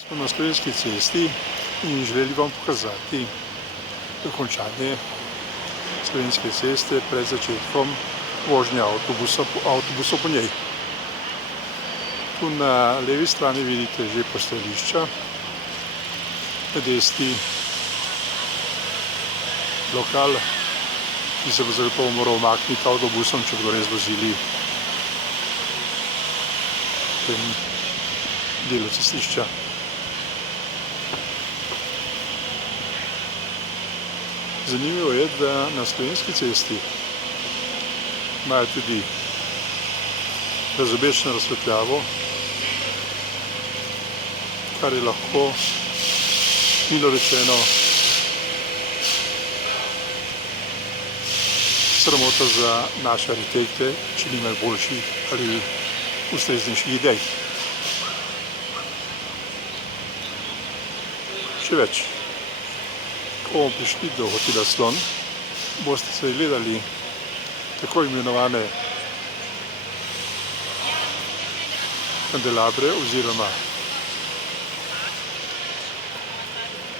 Smo na Slovenski cesti in želeli vam pokazati dokončanje Slovenske ceste pred začetkom vožnje avtobusov po njej. Tu na levi strani vidite že postajališča, na desni lokal, ki se bo zagotovo moral umakniti avtobusom, če bodo res vozili v tem delu cestišča. Zanimivo je, da na Slovenski cesti imajo tudi razobečno razsvetljavo, kar je lahko, milo rečeno, sramota za naše arhitekte, če nimajo boljših ali ustreznejših idej. Še več. Ko bomo prišli do hotela Slon, boste se gledali tako imenovane kandelabre oziroma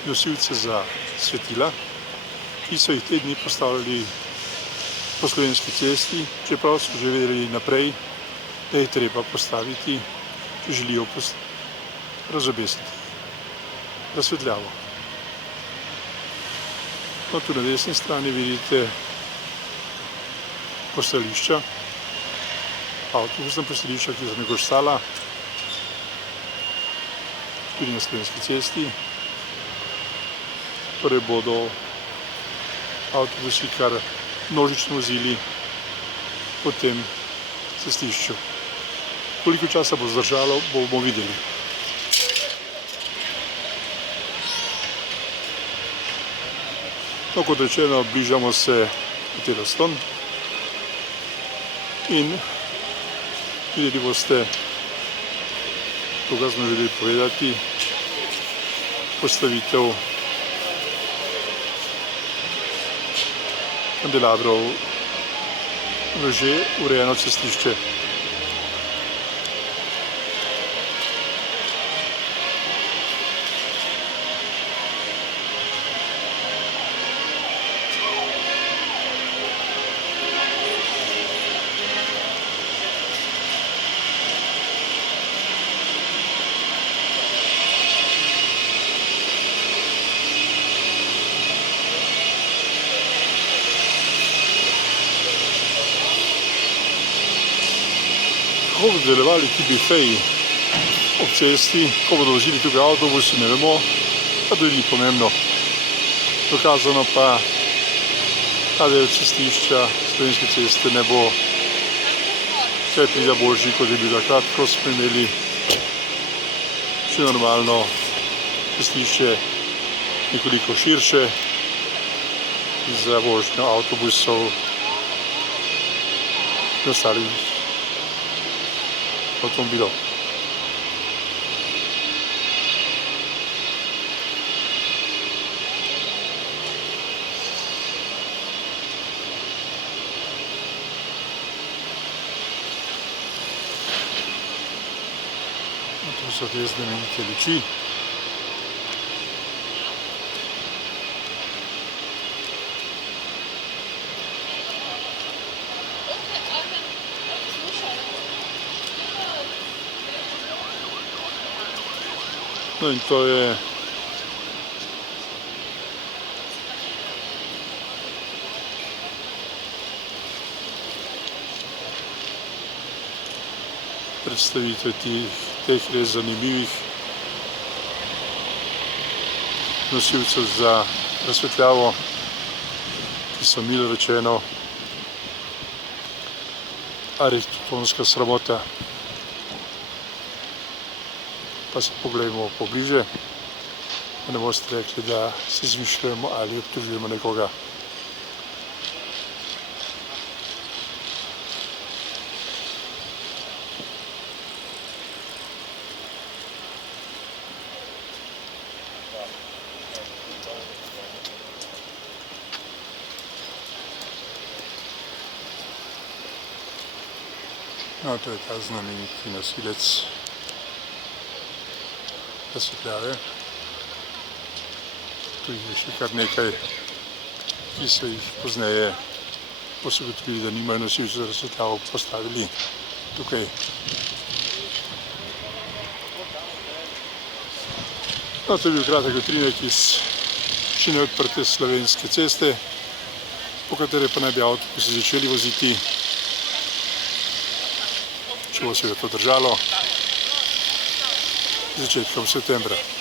nosilce za svetila, ki so jih te dni postavljali po Slovenski cesti, čeprav so že vedeli naprej, da je treba postaviti, če želijo razobesiti razsvetljavo. No, tu na desni strani vidite postajališča, avtobusna postajališča, ki so nekoč stala tudi na Slovenski cesti. Torej bodo avtobusi kar množično vozili po tem cestišču. Koliko časa bo zdržalo, bomo videli. No, kot rečeno, bližamo se hotelu Slon in videli boste, koga smo želeli povedati, postavitev kandelabrov v že urejeno cestišče. Kako bodo delovali ti bifeji ob cesti, ko bodo vozili tukaj avtobusi, ne vemo, pa tudi ni pomembno. Dokazano pa, ta del cestišča Slovenske ceste ne bo vse prida boljši, kot je bil takrat, ko smo imeli še normalno cestišče nekoliko širše za vožnjo avtobusov in ostalih avtomobilov. Tu so te znamenite luči. No in to je predstavitev teh res zanimivih nosilcev za razsvetljavo, ki so milo rečeno arhitektonska sramota. Pa se pogledamo pobliže, da ne boste rekli, da se izmišljujemo ali obtožujemo nekoga. No, to je ta znameniti nosilec razsvetljave. Tu je še kar nekaj, ki so jih pozneje, ko so ugotovili, da nimajo nosilcev za razsvetljavo, postavili tukaj. No, to je bil kratek utrinek iz še neodprte Slovenske ceste, po katere pa naj bi avtobusi začeli voziti, če bo seveda to držalo, z začetkom septembra.